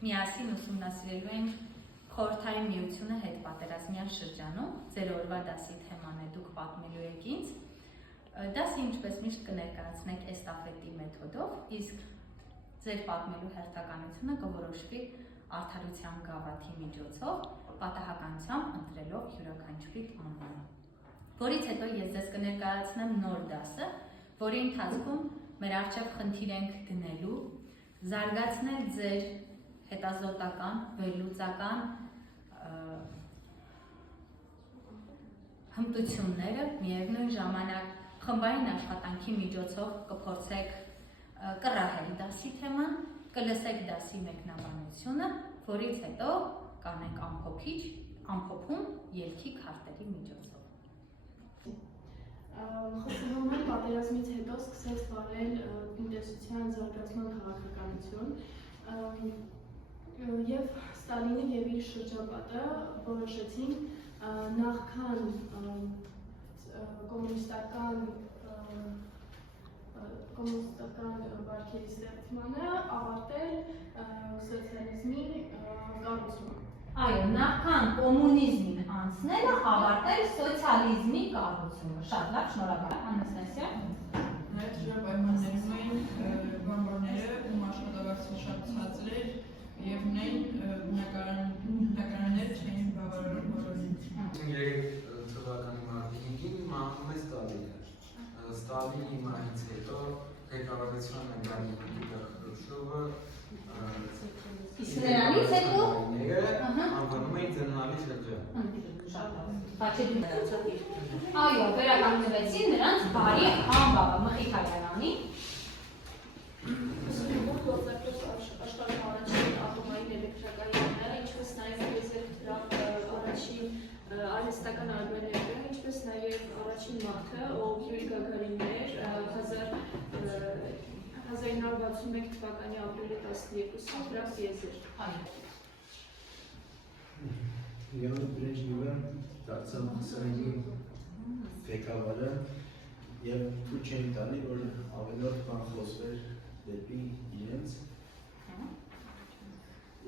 միասին ուսումնասիրելու ենք Խորհրդային Միությունը հետպատերազմյան շրջանում, ձեր օրվա դասի թեման է դուք պատմելու եք ինձ։ Դասը ինչպես միշտ կներկայացնեք էստաֆետի մեթոդով, իսկ ձեր պատմելու հերթականությունը կորոշվի արդարության գավաթի միջոցով, պատահականությամբ ընտրելով յուրաքանչյուրի անունը։ Որից հետո ես ձեզ կներկայացնեմ նոր դասը, որի ընթացքում մեր առջև խնդիր ենք դնելու, զարգացնել ձեր հետազոտական, վերլուծական հմտությունները, միևնույն ժամանակ խմբային աշխատանքի միջոցով կփորձեք կռահել դասի թեման, կլսեք դասի մեկնաբանությունը, որից հետո կանենք ամփոփում ելքի քարտերի միջոցով։ Խոսում պատերազմից հետո սկսեց վարել տնտեսության զարգացման քաղաքականություն եւ Ստալինը եւ իր շրջապատը որոշեցին նախքան կոմունիստական վարկերի ստեղծմանը ավարտել սոցիալիզմի կառուցումը։ Այո, նախքան կոմունիզմին անցնելը ավարտել սոցիալիզմի կառուցումը։ Շատ լավ, շնորհակալ եմ, Անաստասիա։ Այդ պայմաններում էին բանվորները, ում աշխատավարձը շատ ցածր էր եւ նկարաններ չէին բավարարում բոլորին։ 3 թվականի մարտի 5-ին մահանում է Ստալինը։ Ստալինի մահից հետո ղեկավարության Լեոնիդ Խրուշչովը Իսկ նրանից հետո անվանում էին ծննդալի շրջան։ Այո, վերականգնվեցին նրանց բարի անվավը Մխիթարյանի։ Աշխարհի առաջին ատոմային էլեկտրակայանները, ինչպես նաև առաջին արհեստական արբերները, ինչպես նաև առաջին մարդը, ով Յուրի Գագարինն էր 1961 թվականի ապրիլի 12-ին դրավ եզր։ Լեոնիդ Բրեժնևը դարձավ ՀՍՀ-ի ղեկավարը եւ ցույց էին տալի, որ ավելորդ բան խոսվեր դեպի իրենց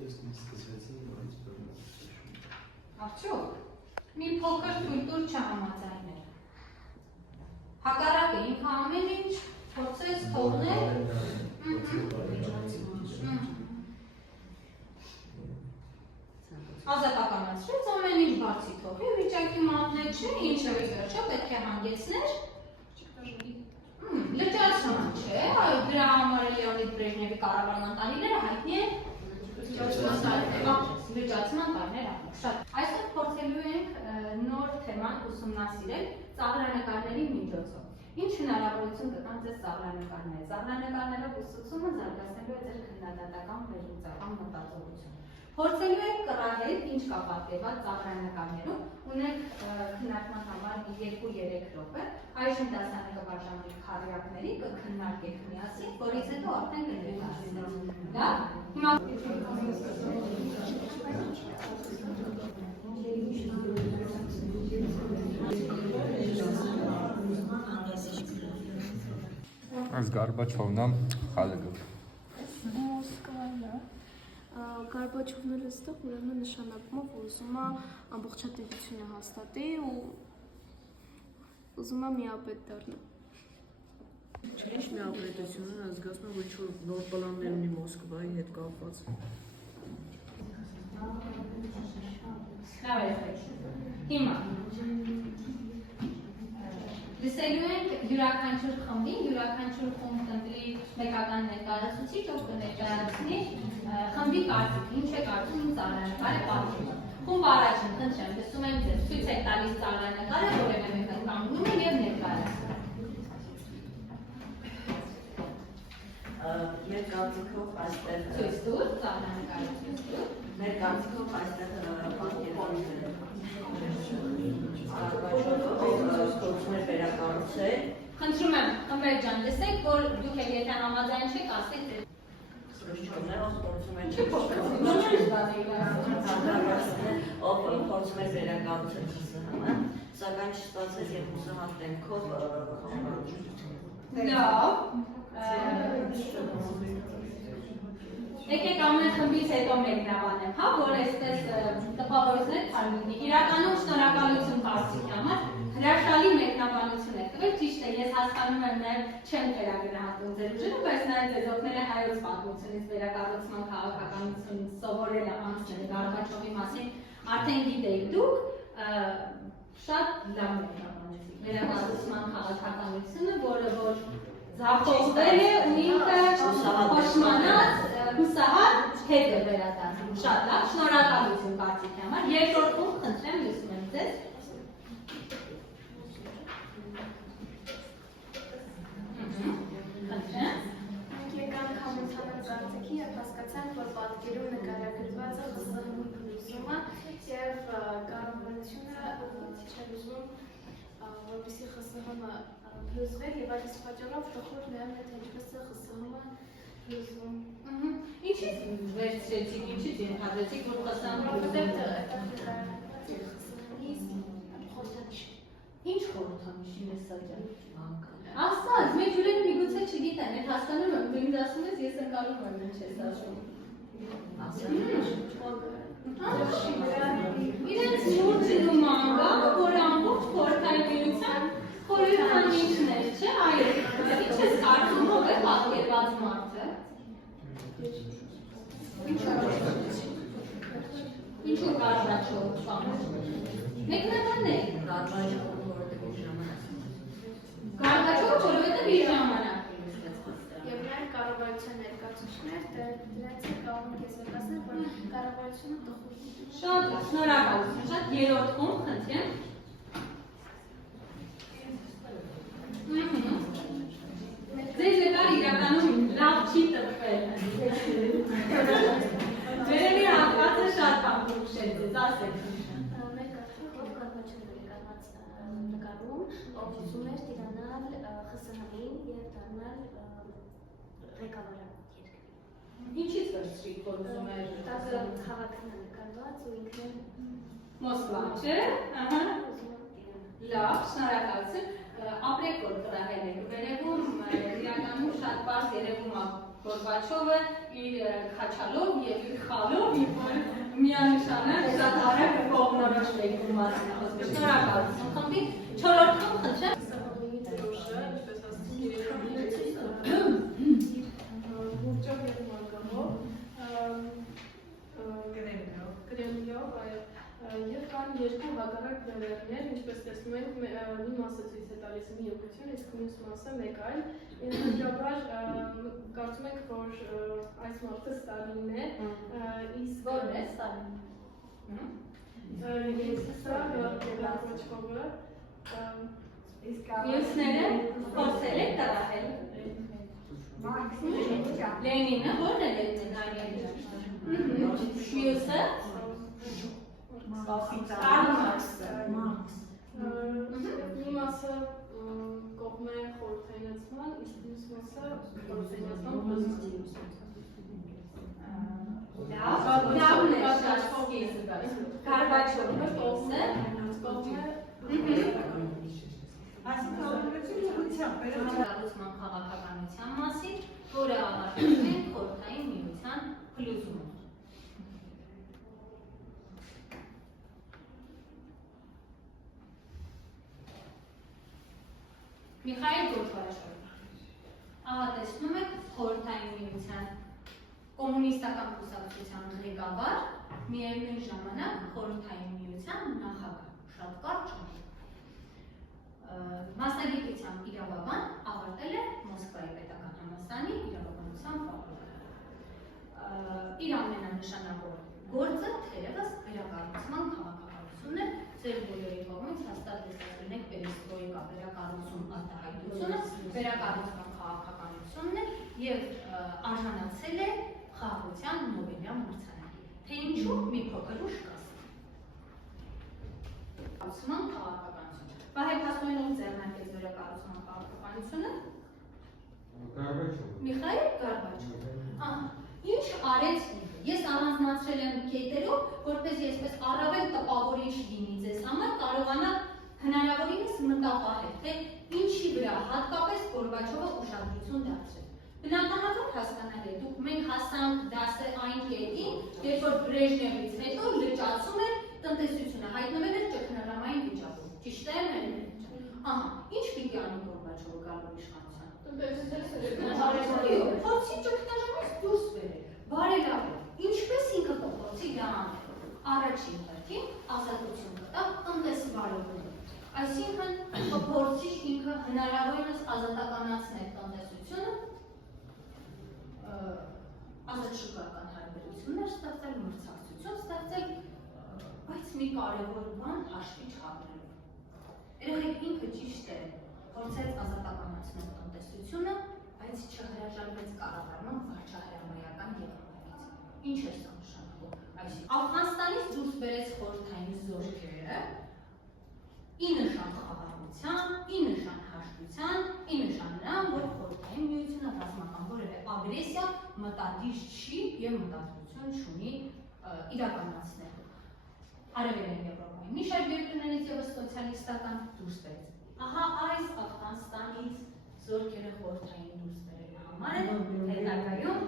եւ սկսվեցին նորից բռնկումներ։ Արդյոք մի փոքր կուլտուր չհամաձայներ։ Հակառակը ինքը ամեն ինչ փորձեց թողնել ազատականացրեց ամեն ինչ բացի թողի, վիճակի մատնել չէ, ինչը վերջը պետք է հանգեցներ լճացման չէ, այո դրա համար Լեոնիդ Բրեժնևի կառավարման տարիները հայտնի են լճացման տարիներ շատ։ Այսօր փորձելու ենք նոր թեման ուսումնասիրել ծաղրանկարների միջոցով։ Ինչ հնարավորություն կտան ձեզ ծաղրանկարները։ Ծաղրանկարներով ուսուցումը զարգացնելու է ձեր քննադատական վերլուծական մտածողությունը։ Փորձելու եք կռահել ինչ կա պատկերված ծաղրանկարներում, ունենք քննարկման համար 2-3 րոպե, այժմ դասանը կբաժանվի քառյակների, կքննարկենք միասին, որից հետո արդեն կներկայացնենք։ Լավ, հիմա Այս Գորբաչովնա խալը Մոսկվայա Գորբաչովն էլ այստեղ ուրեմն նշանակում է, որ ուզում է ամբողջատիրությունը հաստատի ու ուզում է միապետ դառնա։ Ինչ միապետությունը զգացում եմ, որ նոր պլաններ ունի Մոսկվայի հետ կապված։ լավ է, հիմա լսելու ենք յուրաքանչյուր խմբին, յուրաքանչյուր խումբ կընտրի մեկական ներկայացուցիչ, ով կներկայացնի խմբի կարծիքը, ինչ է կարծում ծաղրանկարը պատմումը։ Խումբ առաջին խնդրեմ, լսում ենք ձեզ, ցույց եք տալիս ծաղրանկարը, որևէ մեկը կանգնում է եւ ներկայացնում։ Մեր կարծիքով այստեղ Ցույց տուր, ծաղրանկարը ցույց տուր։ մեր կարծիքով այստեղ պատկերացնել փորձում է վերակառուցել։ Խնդրում եմ, խմբեր ջան, լսեք, որ դուք էլ եթե համաձայն չեք, ասեք ձեր Խրուշչովն է, ով փորձում է փորձում է վերակառուցել ՀՍՀ-ը, սակայն չստացեց եւ ՀՍՀ դեմքով Լավ, Եկեք ամեն խմբից հետո մեկնաբանեմ, հա, որ այսպես տպավորություններ թարմինի։ Իրականում շնորհակալություն կարծիքի համար, հրաշալի մեկնաբանություն եք տվել, ճիշտ է, ես հասկանում եմ նաև չեմ վերագրահատում ձեր ուժերը, բայց նաև ձեզ օգնել է հայոց պատմությունից, վերակառուցման քաղաքականությունից սովորելը անցնելը Գորբաչովի մասին, արդեն գիտեիք դուք, շատ լավ մեկնաբանեցիք վերակառուցման քաղաքականությունը, որը որ ձախողվել է ու ինքը փոշմանած, հուսահատ հետ է վերադարձել։ Շատ լավ, շնորհակալություն կարծիքի համար։ Երկրորդում խնդրեմ լսում եմ ձեզ։ Մենք եկանք համընդհանուր կարծիքի և հասկացանք, որ պատկերում նկարագրված է ԽՍՀՄ փլուզումը և կառավարությունը չի ուզում, որպեսզի ԽՍՀՄ փլուզվեր և այդ պատճառով տխուր նայում է, թե ինչպես է ԽՍՀՄ փլուզվում։ Ինչի՞ց վերցրեցիք, ինչի՞ց ենթադրեցիք, որ ԽՍՀՄ Ինչ խորհրդանիշի մեսաջը։ Աստված, մեր հյուրերը միգուցե չգիտեն, այդ հասկանում եմ, դու ինձ ասում ես, ես ընկալում եմ ինչ ես ասում։ Իրենց մուրճինում անգա, որ ամբողջ խորհրդային միության խորհրդանիշներ, չէ, այո, ինչ ես կարծում, ով է պատկերված մարդը։ Ինչու Գորբաչով բանը։ Մեկնաբանեք։ Գորբաչովը որովհետև իր ժամանակ Եվ նաև կառավարության ներկայացուցիչներ դրանց է կարող ենք ասել, որ կառավարությունը տխուր է։ Շատ լավ, շնորհակալություն, շատ երրորդ խումբ, խնդրեմ։ Ձեզ նկար իրականում լավ չի տպվել։ Ձերերի հատվածը շատ բան կուշել ձեզ, ասեք։ Մեր կարծիքով Գորբաչովը նկարում, ով ուզում էր տիրանալ ԽՍՀՄ-ին և դառնալ ղեկավարը երկրի։ Ինչից վերցրիք, որ ուզում էր Տակը քաղաքն է նկարված ու ինքն Մոսկվա, չէ՞։ Լավ, շնորհակալություն։ Ապրեք, որ կռահել եք վերևում, իրականում շատ բարձ երևում է Գորբաչովը իր քաչալով և իր խալով, որ միանշանակ շատ արագ կողմնորոշվեք ու մասին խոսքը։ Շնորհակալություն խմբի, չորրորդ խումբ խնդրեմ։ ԽՍՀՄ-ի դրոշը, ինչպես ասացիք, Բուրճով և մարգամով, կրեմլյով, և կան երկու հակառակ վերերներ, ինչպես տեսնում ենք, մի մասը ցույց է տալիս մի ուղղություն, իսկ մյուս մասը մեկ այլ։ Ենթադրաբար կարծում ենք, որ այս մարդը Ստալինն է, իսկ Որն է Ստալին։ Սա Գորբաչովը, Մյուսները փորձել եք կռահել։ Լենինը, ո՞րն է Լենինը։ Մյուսը։ Կարլ Մարքսը։ Մի մասը կողմ է խորհրդայնացման, իսկ մյուս մասը խորհրդայնացման պոզիտիվ։ Լավն է շատ սկիզբը։ Գորբաչովը կողմը կառուցման քաղաքականության մասին, որը ավարտվում է խորհրդային միության փլուզումով։ Միխայել Գորբաչով։ Ահա տեսնում եք խորհրդային միության կոմունիստական կուսակցության ղեկավար, միևնույն ժամանակ խորհրդային միության նախագահ, շատ կարճ ժամանակ։ Մասնագիտությամբ իրավաբան, ավարտել է Մոսկվայի պետական համալսարանի իրավաբանության ֆակուլտետ։ Իր ամենանշանավոր գործը թերևս վերակառուցման քաղաքականությունն է, ձեր բոլորի կողմից հաստատ տեսել եք Պերեստրոիկա վերակառուցում արտահայտությունը, վերակառուցման քաղաքականությունն է եւ արժանացել է խաղաղության Նոբելյան մրցանակի։ Թե ինչու մի փոքր ուշ կասեմ։ Կառուցման քաղաքականություն։ Վահե Փասոյանով ձեռնարկեց վերակառուցման քաղաքականությունը։ Գորբաչովը։ Միխայել Գորբաչովը։ Ինչ արեց ես առանձնացրել եմ կետերով, որպես այսպես առավել տպավորիչ լինի ձեզ համար, կարողանա հնարավորինս մտապահել, թե ինչի վրա հատկապես Գորբաչովը ուշադրություն դարձրեց։ Բնականաբար հասկանալի է, մենք հասանք դասը այն կետին, երբ որ Բրեժնևից հետո լճացում էր տնտեսությունը, հայտնվել էր ճգնաժամային վիճակում։ Ճիշտ է՞, ահա, ինչ պիտի անի Գորբաչովը գալու իշխանության։ Փորձի ճգնաժամից դուրս բերել, բարելավել, ինչպես ինքը կփորձի դա անել։ Առաջին հերթին ազատություն կտա տնտեսվարողին։ Այսինքն փորձի ինքը հնարավորինս ազատականացնել տնտեսությունը, ազատ շուկայական հարաբերություններ ստեղծել, մրցակցություն ստեղծել, բայց մի կարևոր բան հաշվի չառնելով։ Երեխեք ինքը ճիշտ է փորձեց ազատականացնել տնտեսությունը, բայց չհրաժարվեց կառավարման վարչահրամայական եղանակից։ Ինչ է սա նշանակում։ Աֆղանստանից դուրս բերեց խորհրդային զորքերը, ի նշան խաղաղության, ի նշան հաշտության, ի նշան նրան, որ խորհրդային միությունը ռազմական որևէ ագրեսիա մտադիր չի եւ մտադրություն չունի իրականացնել։ Արևելյան Եվրոպայի մի շարք երկրներից եւս սոցիալիստական դուրս բերեց։ Ահա այս Աֆղանստանից զորքերը խորհրդային դուրս բերելու համար հետագայում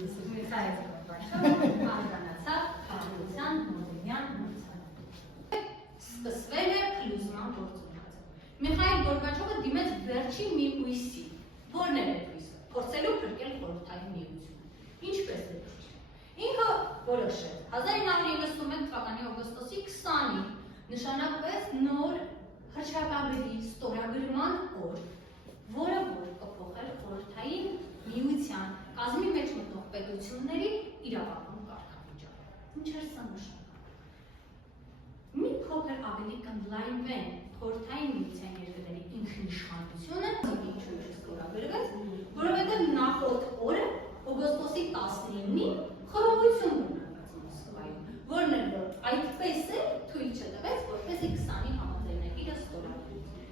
Միխայել Գորբաչովը արձանացավ խաղաղության մոդելյան մրցանակը։ Սկսվել է փլուզման գործընթացը։ Միխայել Գորբաչովը դիմեց վերջին մի հույսի, որն էր այդ հույսը, փորձելու փրկել խորհրդային միությունը։ Ինչպես է։ Ինքը որոշեց 1991 թվականի օգոստոսի 20-ին նշանակվեց նոր հռչակագրի ստորագրման օր, որը կփոխել խորհրդային միության կազմի մեջ մտնող պետությունների իրավական կարգավիճակը։ Ինչ էր սա նշանակում։ Մի փոքր ավելի կընդլայնվեն խորհրդային միության երկրների ինքնիշխանությունը, ինչու է ստորագրվեց, որովհետև նախորդ օրը օգոստոսի 19-ին խորհրդություն ունեցավ Մոսկվայում, որն էր որ այդպես է թույլ չտվեց, որպեսզի 20-ի համաձայնագիրը ստորագրվի։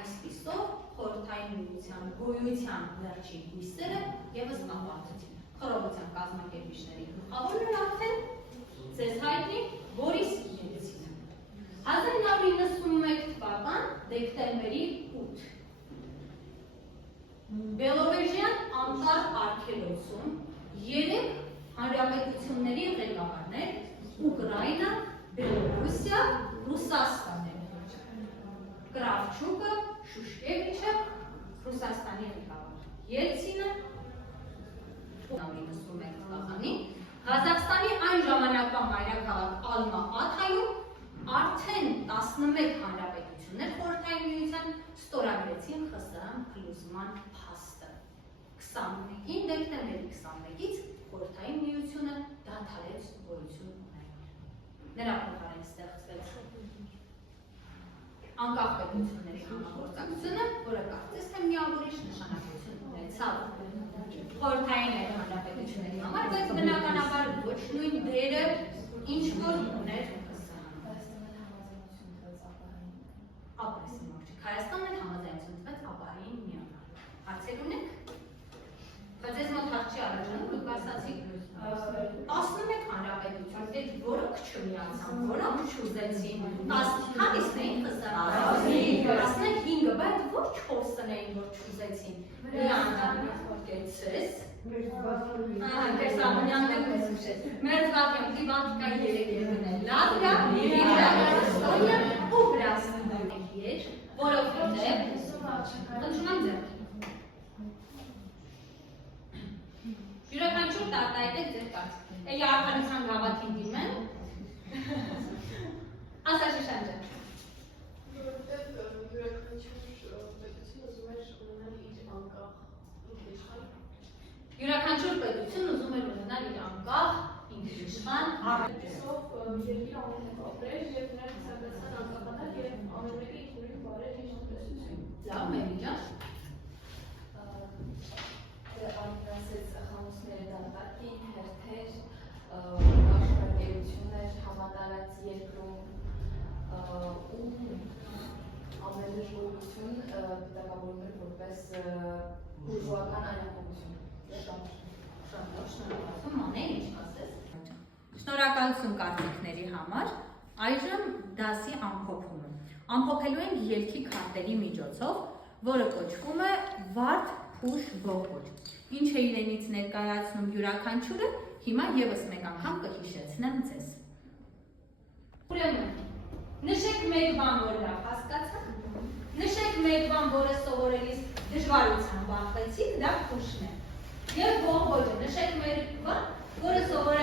Այսպիսով խորհրդային միության գոյության վերջին հույսերը եւս ապահովեցին։ Խորհրդության կազմակերպիչների գլխավորն արդեն ձեզ հայտնի Բորիս Ելցինը։ 1991 թվական դեկտեմբերի 8 Բելովեժյան անտառ արգելոցում 3 հանրապետությունների ղեկավարներ Ուկրաինա, Բելոռուսիա, Ռուսաստան են։ Կրավչուկը, Շուշկևիչը, Ռուսաստանի ղեկավար Ելցինը 1991 թվականին Ղազախստանի այն ժամանակվա մայրաքաղաք Ալմա-Աթայում արդեն 11 հանրապետություններ խորհրդային միության ստորագրեցին ԽՍՀՄ փլուզման փաստը։ 21-ին դեկտեմբերի 21-ից խորհրդային միությունը դադարեց գոյություն ունել։ Նրա փոխարեն ստեղծվեց անկախ պետությունների համագործակցությունը, որը կարծես թե միավորիչ նշանակություն ունեցավ խորհրդային այդ հանրապետությունների համար, բայց բնականաբար ոչ նույն դերը, ինչ որ ուներ Հայաստանն էլ համաձայնություն տվեց ԱՊՀ-ին միանալ։ Հարցեր ունեք։ Բայց ես մոտ հարց չի առաջանում, դուք ասացիք 11 հանրապետություն, այդ որոնք չմիացան, որոնք չուզեցին, 10 քանիսն էին ԽՍՀՄ, 15, բայց ոչ 4-ն էին, որ չուզեցին։ Միանալ կեցես։ Դες Ամոնյանն էլ մեզ ուշեց։ Մեր զվարդյան պրիվատիկայի 3 երկրներ, Լատվիա, Լիտվա, Էստոնիա ու Վրաստան էր, որովհետև ընդունում եմ ձեր։ Յուրաքանչյուր տարտայտեք ձեր կարծիքն։ Էլի արքանության գավաթին դիմեն։ Ասա Շիշան ջան։ Յուրաքանչյուր պետություն ուզում էր ունենալ իր անկախ, ինքնիշխան Այսով երկիրը ամեն ապրել եւ նրանք ցանկացան անկախանալ եւ ամեն մեկը ինքնուրույն բարել իր տնտեսություն։ Լավ, Մերի ջան։ Անհրաժեշտ խանութները դատարկին, հերթեր, աշխատակերություններ համատարած երկրում ու ամենաժողովություն պիտակավորում էր որպես բուրժուական այլախոհություն։ Շնորհակալություն կարծիքների համար։ Այժմ դասի ամփոփումը։ Ամփոփելու ենք ելքի քարտերի միջոցով, որը կոչվում է վարդ, փուշ, ողջ։ ինչ է իրենից ներկայացնում յուրաքանչյուրը, հիմա եւս մեկ անգամ կհիշեցնեմ ձեզ։ Ուրեմն, նշեք մեկ բան, որ լավ հասկացաք, նշեք մեկ բան, որը սովորելիս դժվարությամբ բախվեցիք, դա փուշն է։ Եվ բողբոջը, նշեք մեկ բան, որը սովորելիս